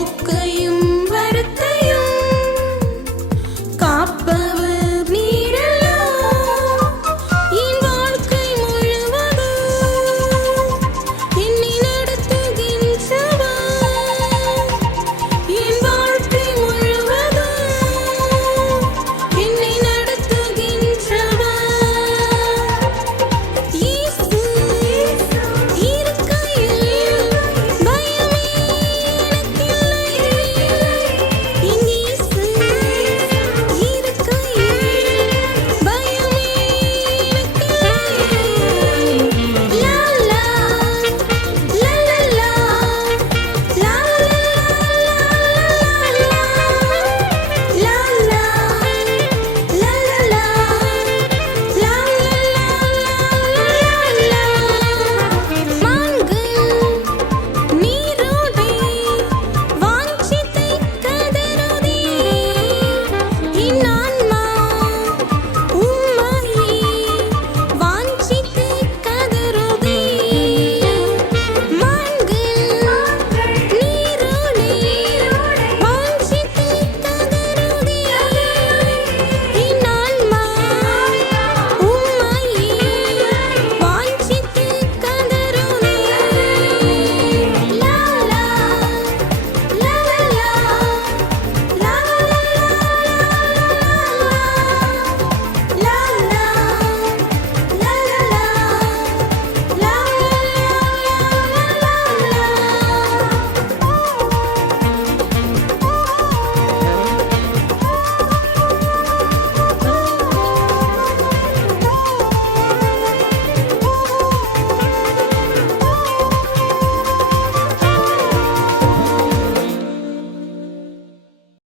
பூக்கள்